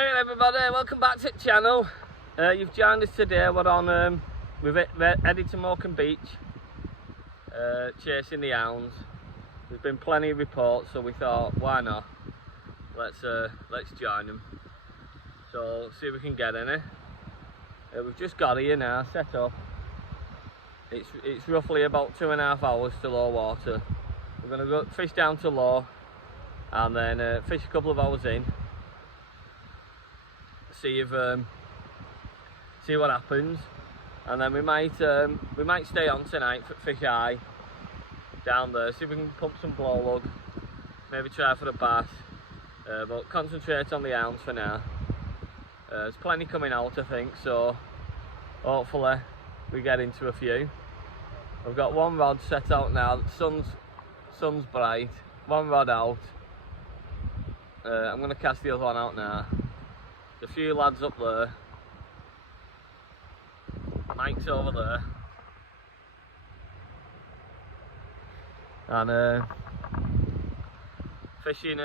Hey everybody, welcome back to the channel. You've joined us today. We're on, we've headed to Morecambe Beach, chasing the hounds. There's been plenty of reports, so we thought, why not? Let's join them. So see if we can get any. We've just got here now, set up. It's roughly about 2.5 hours to low water. We're gonna go fish down to low, and then fish a couple of hours in. See what happens, and then we might stay on tonight for fish eye down there. See if we can pump some blow lug, maybe try for a bass, but concentrate on the hounds for now. There's plenty coming out, I think, so hopefully we get into a few. I've got one rod set out now. The sun's bright. One rod out. I'm going to cast the other one out now. There's a few lads up there. Mike's over there. And fishing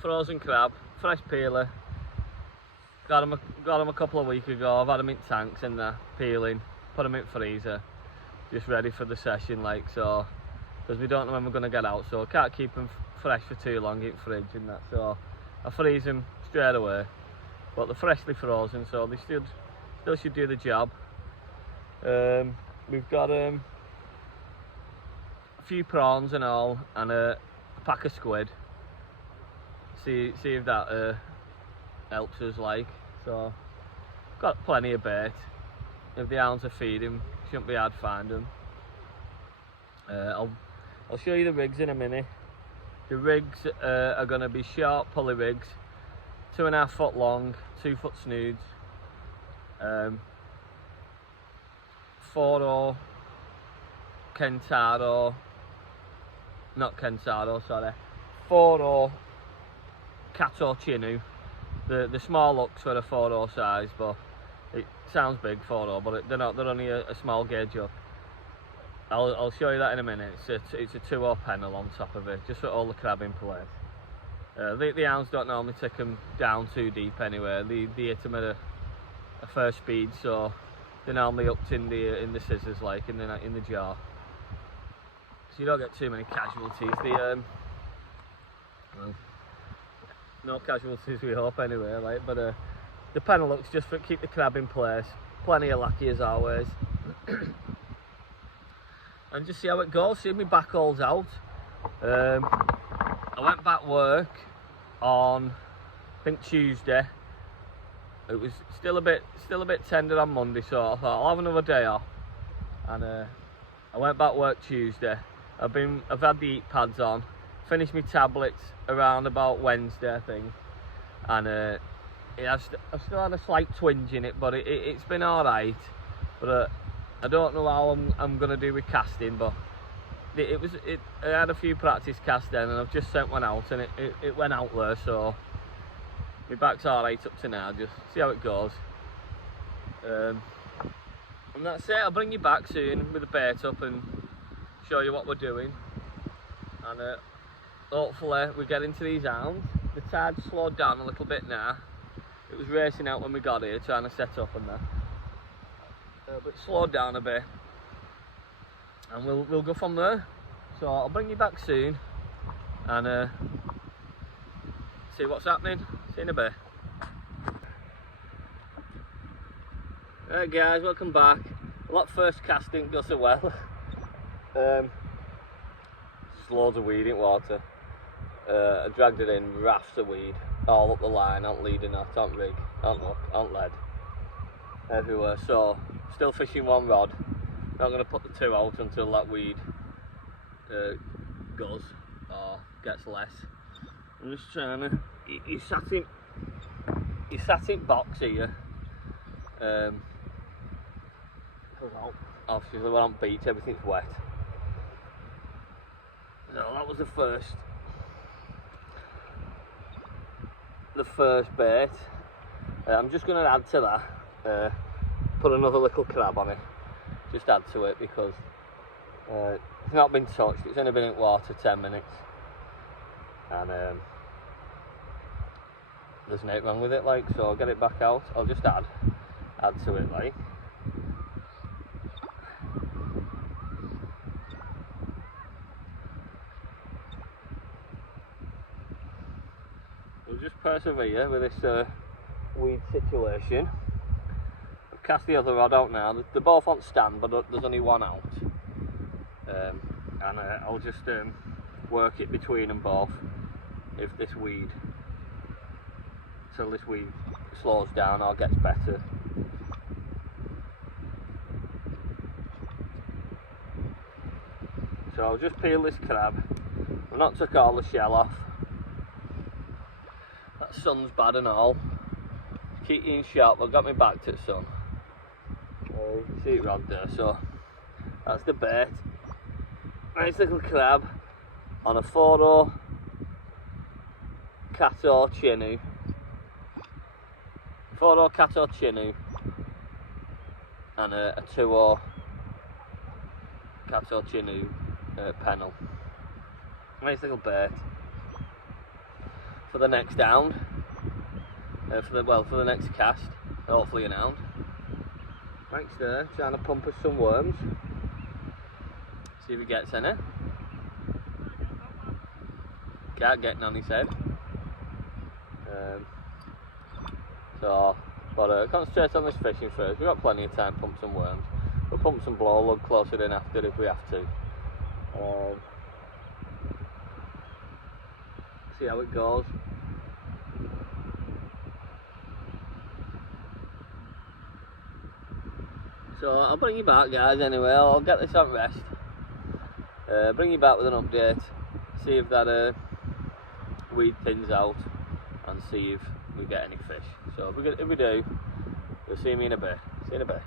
frozen crab, fresh peeler. Got them a couple of weeks ago. I've had them in tanks and they're peeling. Put them in freezer, just ready for the session, like so. Because we don't know when we're going to get out, so I can't keep them fresh for too long in fridge and that. So I freeze them straight away, but they're freshly frozen, so they still should do the job. We've got a few prawns and all, and a pack of squid. See if that helps us, like. So got plenty of bait. If the hounds are feeding, shouldn't be hard to find them. I'll show you the rigs in a minute. The rigs are going to be short pulley rigs, 2.5 foot long, 2 foot snoods, 4-0 Kentaro, not Kentaro, sorry, 4-0 Kato Chinu. The small looks for a 4-0 size, but it sounds big, 4-0, but they're not. They're only a small gauge up. I'll show you that in a minute. It's a 2-0 pennel on top of it, just for all the crab in place. The hounds don't normally take them down too deep anyway. They hit them at a first speed, so they're normally upped in the scissors, like in the jaw. So you don't get too many casualties. Well, no casualties we hope anyway, like. But the pennel looks just for keep the crab in place. Plenty of lackey as always. And just see how it goes. See if my back hole's out. I went back work on, I think, Tuesday. It was still a bit tender on Monday, so I thought I'll have another day off. And I went back work Tuesday. I've had the heat pads on. Finished my tablets around about Wednesday, I think. And I've still had a slight twinge in it, but it's been all right. But I don't know how I'm gonna do with casting, but I had a few practice casts then, and I've just sent one out, and it went out there, so my back's alright up to now. Just see how it goes. And that's it. I'll bring you back soon with the bait up and show you what we're doing. And hopefully we get into these hounds. The tide's slowed down a little bit now. It was racing out when we got here, trying to set up and that. But slowed down a bit, and we'll go from there. So I'll bring you back soon and see what's happening. See you in a bit. Hey guys, welcome back. Well, that first cast didn't go so well. Just loads of weed in water. I dragged it in, rafts of weed all up the line, on leader knot, on rig, on hook, on lead, everywhere. So still fishing one rod. Not going to put the 2 out until that weed goes or gets less. I'm just trying to. You sat in box here. Obviously we're on beach, everything's wet. No, that was the first bait. I'm just going to add to that. Put another little crab on it, just add to it, because it's not been touched. It's only been in water 10 minutes, and there's nothing wrong with it, like, so I'll get it back out. I'll just add to it, like. We'll just persevere with this weed situation. I've cast the other rod out now. They're both on stand, but there's only one out. And I'll just work it between them both. If this weed, till this weed slows down or gets better. So I'll just peel this crab. I've not took all the shell off. That sun's bad and all. Keep you in shot, but got me back to the sun. You can see it right there, so that's the bait. Nice little crab on a 4-0 Cato Chinu. 4-0 Cato Chinu and a 2-0 Cato Chinu pennel. Nice little bait for the next hound. For the next cast, hopefully an hound. Thanks there, trying to pump us some worms. See if he gets any. Can't get none, he said. Concentrate on this fishing first. We've got plenty of time to pump some worms. We'll pump some blow lug closer in after if we have to. See how it goes. So I'll bring you back, guys, anyway. I'll get this on rest. Bring you back with an update. See if that weed thins out and see if we get any fish. So if we do, you'll see me in a bit. See you in a bit.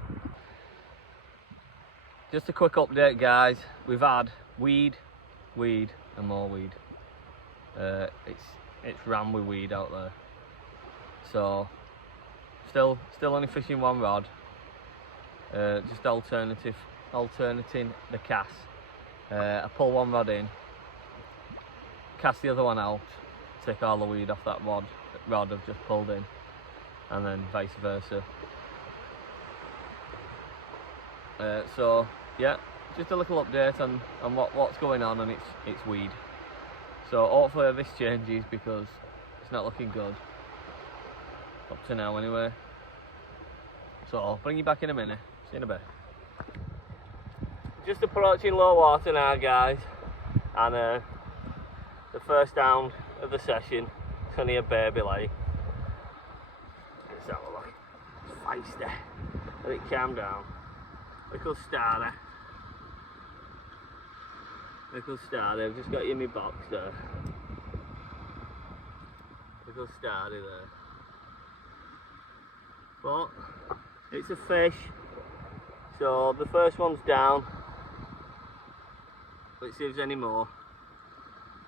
Just a quick update, guys. We've had weed, and more weed. It's ran with weed out there. So still only fishing one rod. Just alternating the cast. I pull one rod in, cast the other one out, take all the weed off that rod I've just pulled in, and then vice versa. So yeah, just a little update on what's going on, and it's weed. So hopefully this changes because it's not looking good up to now anyway. So I'll bring you back in a minute. See you in a bit. Just approaching low water now, guys, and the first hound of the session. It's only a baby, like. Let's have a look. It's feisty. Let it calm down. Little starter. Little starter. I've just got you in my box there. Little starter there. But it's a fish. So the first one's down. Let's see if there's any more.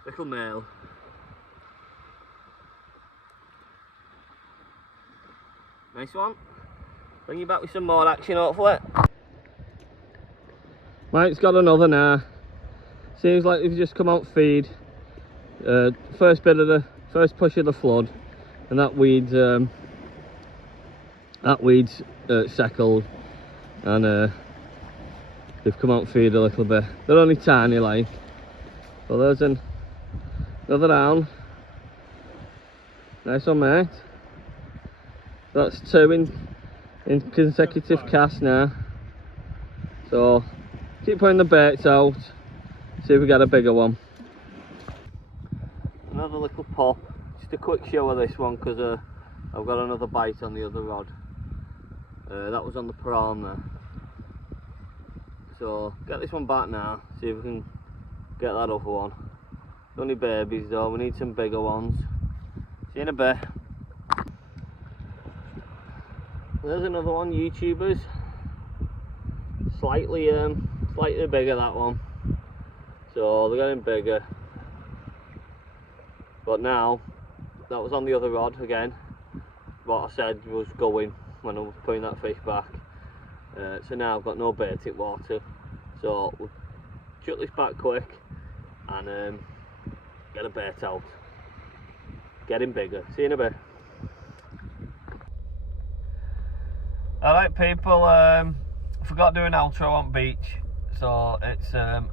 Little male. Nice one. Bring you back with some more action, hopefully. Mike's got another now. Seems like they've just come out feed. First push of the flood, and that weed's seckled, and they've come out feed a little bit. They're only tiny, like. But there's another hound. Nice one, mate. That's 2 in consecutive casts now. So keep putting the baits out. See if we get a bigger one. Another little pop. Just a quick show of this one because I've got another bite on the other rod. That was on the prawn there. So get this one back now. See if we can get that other one. Only babies though. We need some bigger ones. See you in a bit. There's another one, YouTubers. Slightly bigger, that one. So they're getting bigger. But now, that was on the other rod again. What I said was going when I was putting that fish back. So now I've got no bait in water. So we'll chuck this back quick and get a bait out. Getting bigger. See you in a bit. Alright people, I forgot to do an outro on beach, so it's a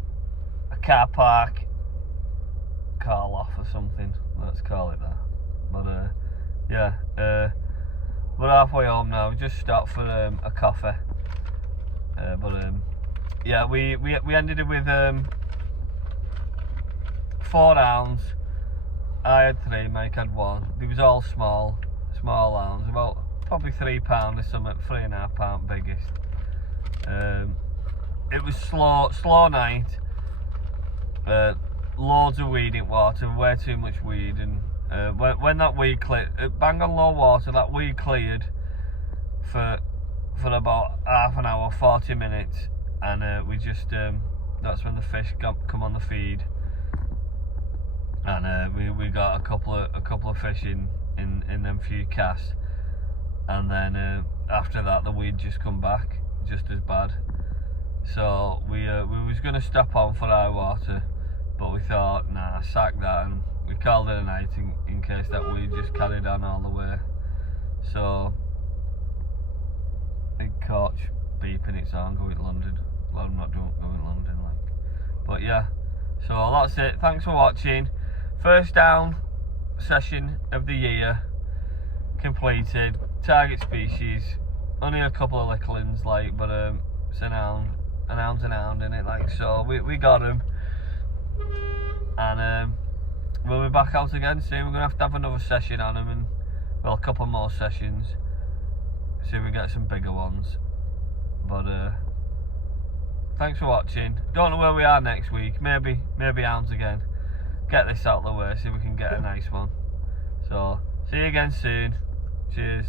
car park, car loft or something, let's call it that. But yeah, we're halfway home now. We just stopped for a coffee, but yeah, we ended it with 4 hounds. I had 3, Mike had 1. They was all small hounds, about probably £3 or something, £3.5 biggest. It was slow night. Loads of weed in water, way too much weed, and when that weed cleared, bang on low water, that weed cleared for about half an hour, 40 minutes, and we just that's when the fish come on the feed, and we got a couple of fish in them few casts, and then after that the weed just come back just as bad. So we was going to stop on for high water, but we thought, nah, sack that, and we called it a night in case that weed just carried on all the way. So big coach beeping its horn going to London. Well, I'm not going to London, like. But yeah, so that's it. Thanks for watching. First down session of the year completed. Target species, only a couple of licklins, like, but it's an hound's an hound in it, like. So we got him, and we'll be back out again soon. We're gonna have to have another session on him, and well, a couple more sessions, see if we get some bigger ones. But thanks for watching. Don't know where we are next week. Maybe hounds again. Get this out of the way, see if we can get a nice one. So see you again soon. Cheers.